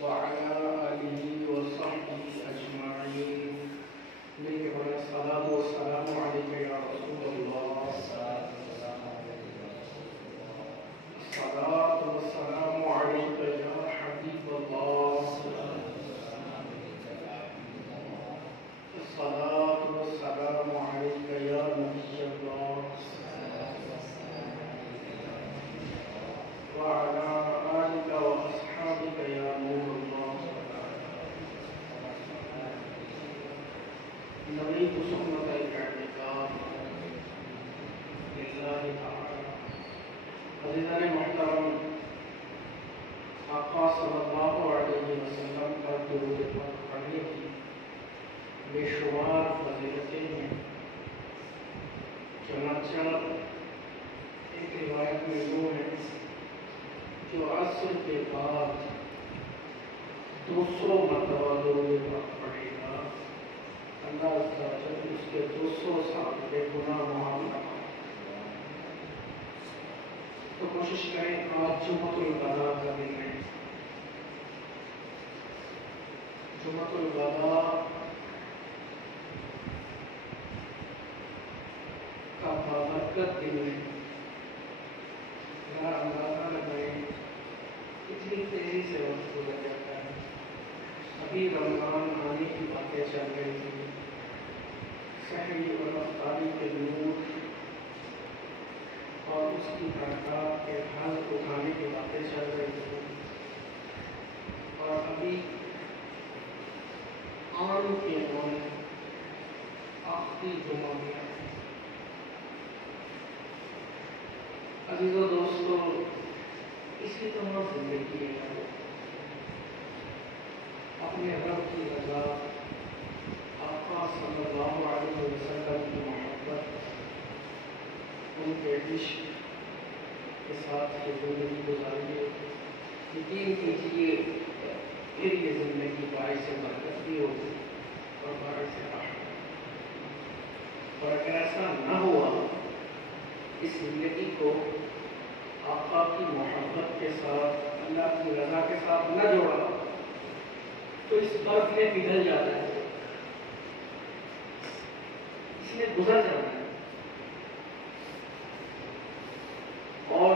وعلى آله وصحبه أجمعين. الصلاة والسلام عليك يا رسول الله. الصلاة والسلام عليك يا حبيب الله. الصلاة والسلام عليك يا نبي الله. وعلى آلك وأصحابك يا نور الله. نويت سنة الاعتكاف لله تعالى. عزیزان محترم، آقا صلی اللہ علیہ وسلم کا درود پاک پڑھنے کی بے شمار فضیلتیں ہیں. چنانچہ ایک روایت میں وہ ہے جو عصر کے بعد 200 مرتبہ درود پاک پڑھے گا، اللہ عز و جل اس کے 200 سال کے گناہ معاف فرمائے. تو کوشش کریں آج جمعۃ الوداع کا دن ہے. جمعۃ الوداع کا بابرکت دن ہے. ذرا اندازہ لگائیں کتنی تیزی سے وقت گزر جاتا ہے. ابھی رمضان آنے کی باتیں چل رہی تھی، سحری اور افطاری کے نور اور اس کی برکات کے حل اٹھانے کی باتیں چل رہی تھی، اور ابھی آن کے آن آخری جمعہ گیا. عزیزو دوستو، اسی طرح زندگی ہے. اپنے رب کی رضا، آقا صلی اللہ علیہ وسلم کی محبت، ان کے عشق کے ساتھ یہ زندگی گزاریے. یقین کیجیے پھر یہ زندگی باعث برکت بھی ہوگی اور باعث راحت. اور اگر ایسا نہ ہوا، اس زندگی کو آقا کی محبت کے ساتھ، اللہ کی رضا کے ساتھ نہ جوڑا تو اس برف میں پگھل جاتا ہے، اس میں گزر جاتا ہے اور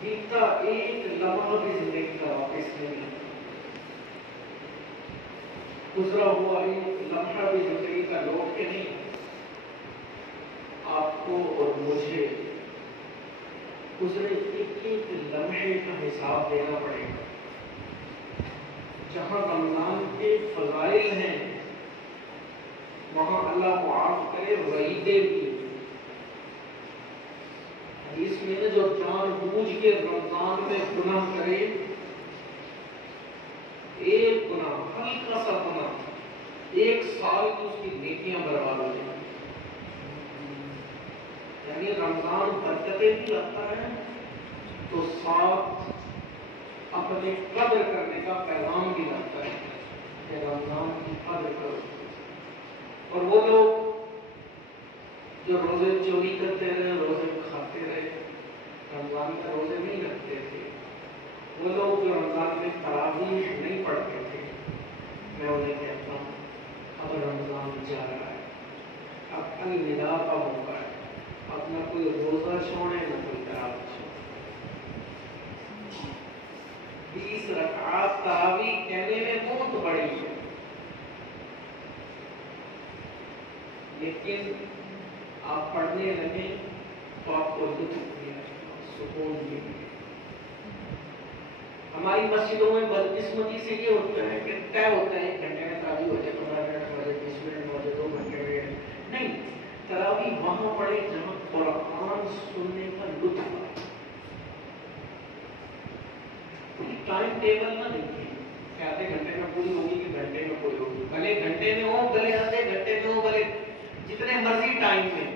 بیتا ایک لمحہ بھی زندگی کا واپس نہیں ہے. گزرا ہوا ایک لمحہ بھی زندگی کا لوٹ کے نہیں. آپ کو اور مجھے گزرے ایک ایک لمحے کا حساب دینا پڑے گا. جہاں رمضان کے فضائل ہیں وہاں اللہ معاف کرے وعیدیں بھی. حدیث میں نے جو جان بوجھ کے رمضان میں گناہ کرے، ایک گناہ، ہلکا سا گناہ، 1 سال کی اس کی نیکیاں برباد ہو جائیں. یعنی رمضان برکتیں بھی لگتا ہے تو ساتھ اپنے قدر کرنے کا پیغام بھی لگتا ہے کہ رمضان کی قدر کرو. اور وہ لوگ جو روزے چوری کرتے رہے، روزے کھاتے رہے، رمضان کے روزے نہیں رکھتے تھے، وہ لوگ جو رمضان میں تراویح نہیں پڑھتے تھے، میں انہیں کہتا ہوں اب رمضان جا رہا ہے، اب الوداع کا موقع ہے. اب نہ کوئی روزہ چھوڑے نہ کوئی تراویح چھوڑے. 20 رکعات تراویح کہنے میں بہت بڑی ہے، لیکن آپ پڑھنے لگے تو آپ کو لطف ملے گا، سکون ملے گا. ہماری مسجدوں میں بدقسمتی سے یہ ہوتا ہے کہ طے ہوتا ہے 1 گھنٹے میں تراویح ہو جائے، 15 منٹ ہو جائے، 20 منٹ ہو جائے، 2 گھنٹے میں. نہیں، تراویح وہاں پڑھے جہاں قرآن سننے کا لطف آئے. ٹائم ٹیبل نہ دیکھیں کہ آدھے گھنٹے میں پوری ہوگی کہ گھنٹے میں پوری ہوگی. بھلے گھنٹے میں ہو، بھلے آدھے گھنٹے میں ہو، بھلے جتنے مرضی ٹائم میں،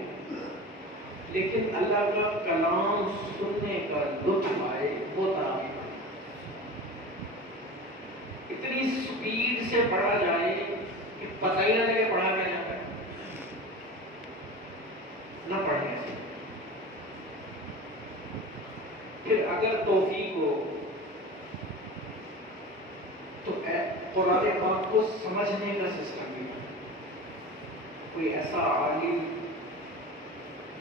لیکن اللہ کا کلام سننے کا لطف آئے وہ تراویح. اتنی سپیڈ سے پڑھا جائے کہ پتہ ہی نہ لگے پڑھا کیا جاتا ہے. نہ پڑھنے سے پھر اگر توفیق ہو قرآن پاک کو سمجھنے کا سسٹم بھی ہے. کوئی ایسا عالم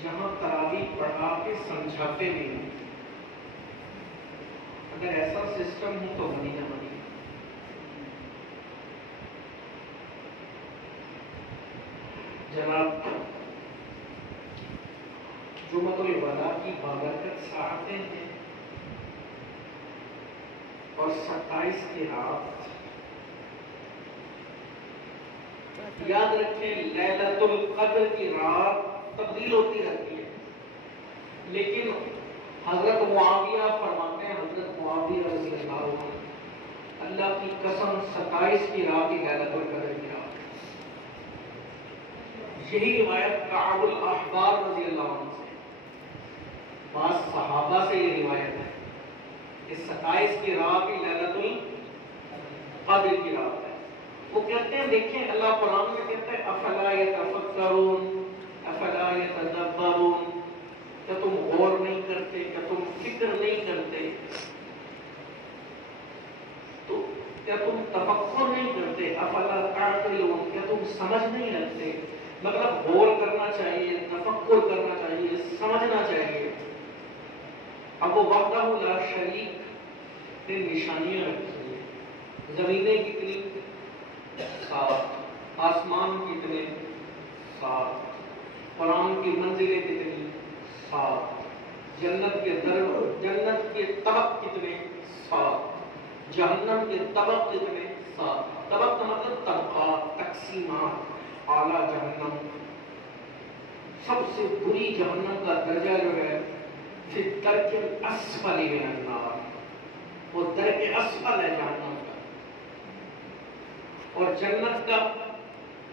جہاں تراویح پڑھا کے سمجھاتے نہیں ہیں، اگر ایسا سسٹم ہو تو بنی نہ بنی. جناب جمعۃ الوداع کی بابرکت ساعتیں ہیں اور 27 کی رات. یاد رکھیں لیلۃ القدر کی رات تبدیل ہوتی رہتی ہے، لیکن حضرت معاویہ فرماتے ہیں، حضرت معاویہ رضی اللہ عنہ، اللہ کی قسم 27 کی رات ہی لیلۃ القدر کی رات. یہی روایت کعب الاحبار رضی اللہ عنہ سے، بعض صحابہ سے یہ روایت ہے کہ 27 کی رات ہی لیلۃ القدر کی رات ہے. وہ کہتے ہیں، دیکھیں اللہ قرآن میں کہتا ہے افلا یتفکرون افلا یتدبرون، کیا تم غور نہیں کرتے، کیا تم فکر نہیں کرتے، تو کیا تم تفکر نہیں کرتے، افلا تعقلون، کیا تم سمجھ نہیں رکھتے. مطلب غور کرنا چاہیے، تفکر کرنا چاہیے، سمجھنا چاہیے. اب وہ وحدہ لا شریک نے نشانیاں رکھی ہیں، زمینیں کتنی 7، آسمان کتنے 7، قرآن کی منزلیں کتنی 7، جنت کے طبق کتنے 7، جہنم کے طبق کتنے 7. طبق کا مطلب طبقات، تقسیمات. اعلیٰ جہنم، سب سے بری جہنم کا درجہ جو ہے فی الدرک الاسفل من النار، وہ درک اسفل ہے جہنم کا. اور جنت کا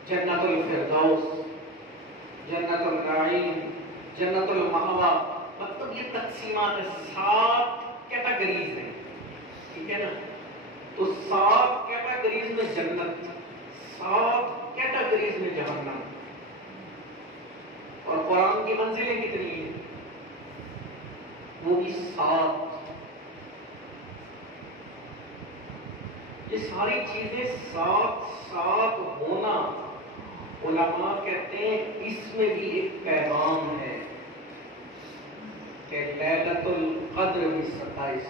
جنت الفردوس، جنت النعیم، جنت المأوا. مطلب یہ تقسیمات 7 کیٹیگریز ہیں، ٹھیک ہے نا. تو 7 کیٹیگریز میں جنت، 7 کیٹیگریز میں جہنم. اور قرآن کی منزلیں کتنی ہیں؟ وہ بھی 7. یہ ساری چیزیں 7 ہونا، علماء کہتے ہیں اس میں بھی ایک پیغام ہے کہ لیلۃ القدر بھی 27.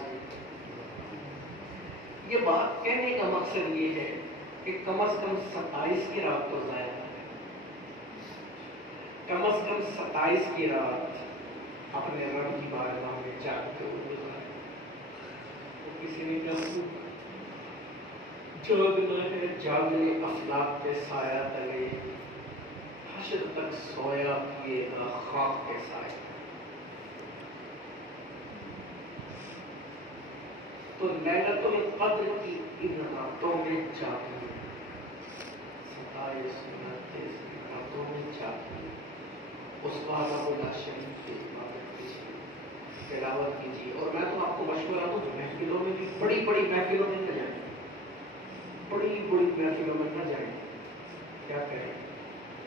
یہ بات کہنے کا مقصد یہ ہے کہ کم از کم 27 کی رات تو ضائع ہے. کم از کم 27 کی رات اپنے رب کی بارگاہ میں جاگتے ہوئے گزارے. وہ کسی نے کیا جاگنا ہے، جاگے افلاک پہ سایہ تلے، حشر تک سویا کیے گا خاک کے سائے. تو لیلۃ القدر کی ان راتوں میں جاگیں، 27 29 راتوں میں جاگیں. اس وحدہ لا شریک کی عبادت کیجیے، تلاوت کیجیے. اور میں تو آپ کو مشورہ دوں محفلوں میں بھی، بڑی بڑی محفلوں میں نہ جائیں، بڑی بڑی محفلوں میں نہ جائیں. کیا کریں؟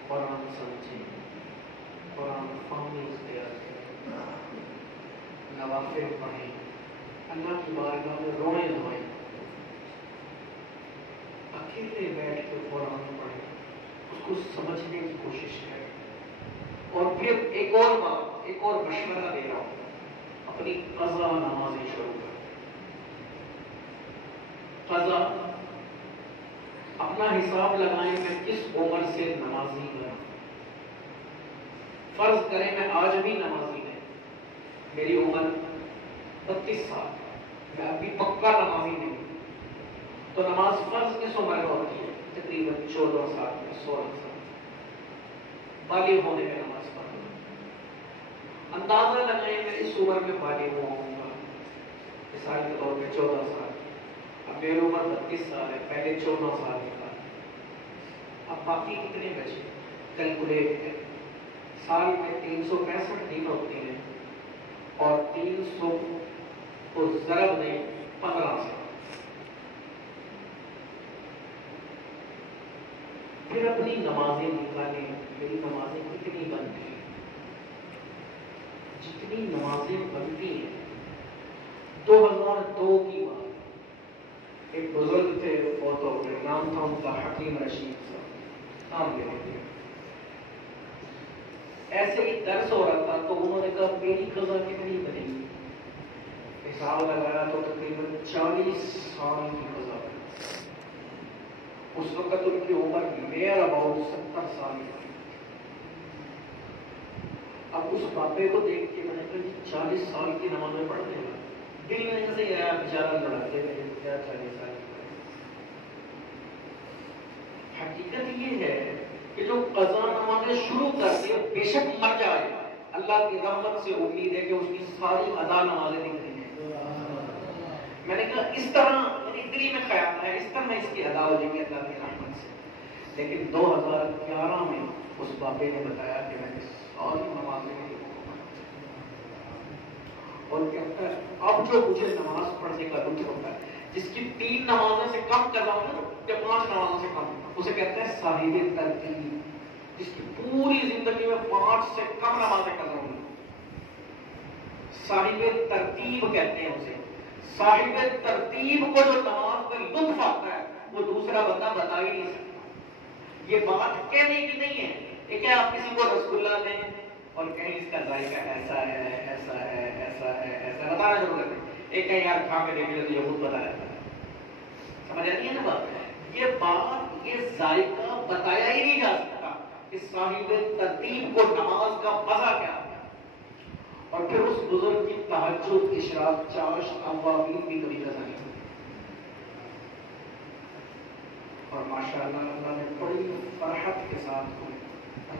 قرآن سمجھیں، قرآن فہمی اختیار کریں، نوافل پڑھیں، اللہ کی بارگاہ میں روئیں دھوئیں، اکیلے بیٹھ کے قرآن پڑھیں، اس کو سمجھنے کی کوشش کریں. اور پھر ایک اور بات، ایک اور مشورہ دے رہا ہوں، اپنی قضا نمازیں شروع کریں. قضا اپنا حساب لگائیں، میں کس عمر سے نمازی بنا. فرض کریں میں آج بھی نمازی نہیں، میری عمر 32 سال، میں ابھی پکا نمازی نہیں. تو نماز فرض کس عمر میں ہوتی ہے؟ تقریباً 14 سال میں، 16 سال بالغ ہونے میں نماز پڑھوں. اندازہ لگائیں میں اس عمر میں بالغ ہوں گا، مثال کے طور پہ 14 سال. اب میری عمر 32 سال ہے، پہلے 14 سال نکال. اب باقی کتنے بچے؟ کیلکولیٹ کریں. سال میں 365 دن ہوتے ہیں اور 300 کو ضرب دیں 15 سے. پھر اپنی نمازیں نکالیں، میری نمازیں کتنی بنتی ہیں. جتنی نمازیں بنتی ہیں، 2002 کی بات، ایک بزرگ تھے فوت ہو گئے، نام تھا ان کا حکیم رشید صاحب، نام لے لیا۔ ایسے ہی درس ہو رہا تھا تو انہوں نے کہا میری قضا کتنی بنے گی؟ حساب لگایا تو تقریباً 40 سال کی قضا بنی۔ اس وقت ان کی عمر نیر اباؤٹ 70 سال کی۔ اب اس بابے کو دیکھ کے میں نے کہا جی 40 سال کی نمازیں پڑھ دے گا، دل میں ایسے ہی آیا بیچارہ لڑاتے ہوئے کیا 40 سال کی۔ حقیقت یہ ہے کہ جو قضا نمازیں شروع کرتی ہے بے شک مر جائے، اللہ کی رحمت سے امید ہے کہ اس کی ساری ادا نمازیں دکھ رہی ہیں۔ میں نے کہا اس طرح میری دل میں خیال ہے اس طرح اس کی ادا ہو جائے گی اللہ کی رحمت سے۔ لیکن 2011 میں اس بابے نے بتایا کہ میں نے ساری نمازیں اور کہتا ہے اب جو مجھے نماز پڑھنے کا لطف ہوتا ہے، جس کی 3 نمازوں سے کم قضا ہو یا 5 نمازوں سے کم، اسے کہتے ہیں صاحب ترتیب، جس کی پوری زندگی میں 5 سے کم نمازیں قضا ہوئی، صاحب ترتیب کہتے ہیں اسے۔ صاحب ترتیب کو جو نماز میں لطف آتا ہے وہ دوسرا بندہ بتا ہی نہیں سکتا۔ یہ بات کہنے کی نہیں ہے، یہ کیا آپ کسی کو رسگلہ دیں اور کہیں اس کا ذائقہ ایسا ہے ایسا ہے ایسا ہے ایسا بتانا ضرورت ہے، ایک کہیں یار کھا کے دیکھ لے تو یہ خود بتا رہتا ہے، سمجھ آتی ہے نا بات؟ یہ بات یہ ذائقہ بتایا ہی نہیں جا سکتا کہ صاحب ترتیب کو نماز کا مزہ کیا ہے۔ اور پھر اس بزرگ کی تہجد، اشراق، چاشت، اوابین بھی کبھی قضا نہیں ہوئی، اور ماشاءاللہ اللہ نے بڑی فرحت کے ساتھ ہوئی،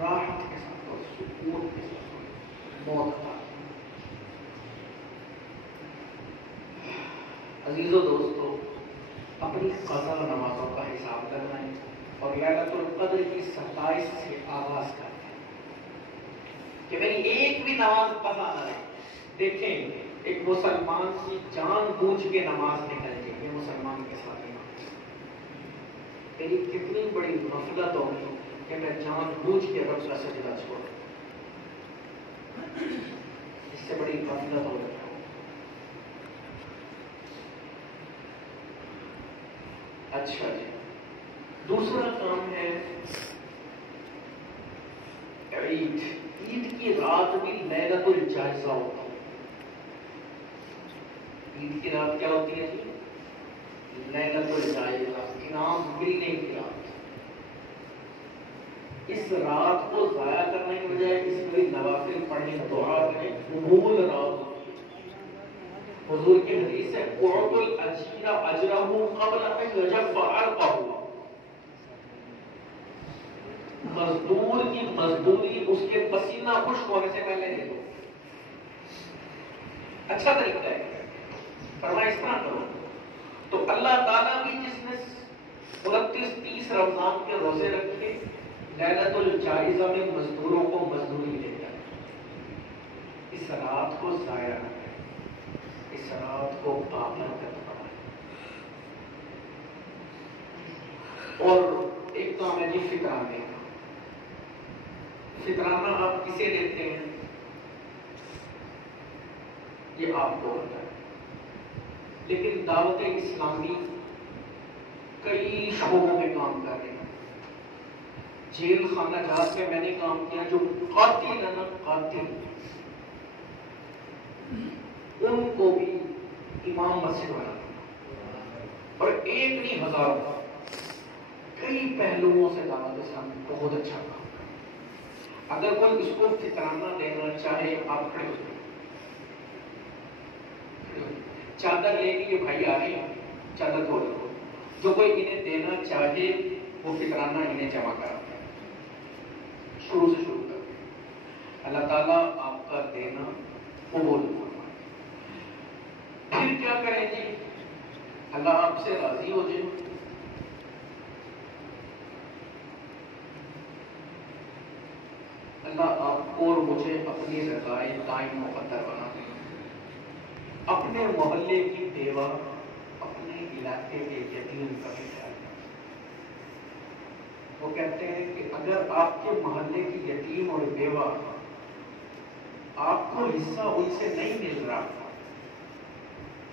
راحت کے ساتھ اور سکون کے ساتھ ہوئی موت کا۔ عزیزو دوستو، اپنی قضا نمازوں کا حساب کرنا ہے اور لیلۃ القدر کی 27 سے آغاز کرنا ہے کہ میری ایک بھی نماز قضا نہ رہے۔ دیکھیں ایک مسلمان کی جان بوجھ کے نماز نکل جائے، یہ مسلمان کے ساتھ میری کتنی بڑی غفلت ہوگی کہ میں جان بوجھ کے رب کا سجدہ چھوڑ، اس سے بڑی غفلت ہو رہی ہے۔ اچھا جی، دوسرا کام ہے عید۔ عید کی رات بھی لیلۃ الجائزہ ہوتی ہے۔ عید کی رات کیا ہوتی ہے جی؟ لیلۃ الجائزہ، انعام ملنے کی رات۔ اس رات کو ضائع کرنے کی بجائے اس میں نوافل پڑھنے، دعا کریں، قبول رات ہوتی ہے۔ حضور کی حدیث ہے اعطوا الاجیر اجرہ قبل ان یجف عرقہ، مزدور کی مزدوری اس کے پسینہ خشک ہونے سے پہلے دے دو۔ اچھا طریقہ ہے، فرمایا اس طرح کرو تو اللہ تعالیٰ بھی جس نے 29-30 رمضان کے روزے رکھے، لیلۃ الجائزہ میں مزدوروں کو مزدوری دے جائے۔ اس رات کو ضائع نہ کرے، اس رات کو بابرکت بنائے۔ اور ایک کام ہے جی فطرانے کا۔ فطرانہ آپ کسے دیتے ہیں یہ آپ کو ہوتا ہے، لیکن دعوت اسلامی کئی شعبوں میں کام کر رہے ہیں۔ جیل خانہ جات میں نے کام کیا، جو قاتل ہے نا قاتل، ان کو بھی امام مسجد بنا دیا، اور ایک نہیں ہزاروں، کئی پہلوؤں سے دعوت اسلامی بہت اچھا کام۔ اگر کوئی اس کو فطرانہ دینا چاہے آپ کھڑے ہو جائیں، چادر لے کے یہ بھائی آ رہے ہیں، چادر دھو لو۔ جو کوئی انہیں دینا چاہے وہ فطرانہ انہیں جمع کرا شروع سے شروع کر۔ اللہ تعالیٰ آپ کا دینا قبول فرمائے۔ پھر کیا کریں جی؟ اللہ آپ سے راضی ہو جائے، اللہ آپ کو اور مجھے اپنی رضائے قائم مقدر بنا دیں۔ اپنے محلے کی بیوہ، اپنے علاقے کے یتیم کا بھی خیال رکھیں۔ وہ کہتے ہیں کہ اگر آپ کے محلے کی یتیم اور بیوہ آپ کو حصہ ان سے نہیں مل رہا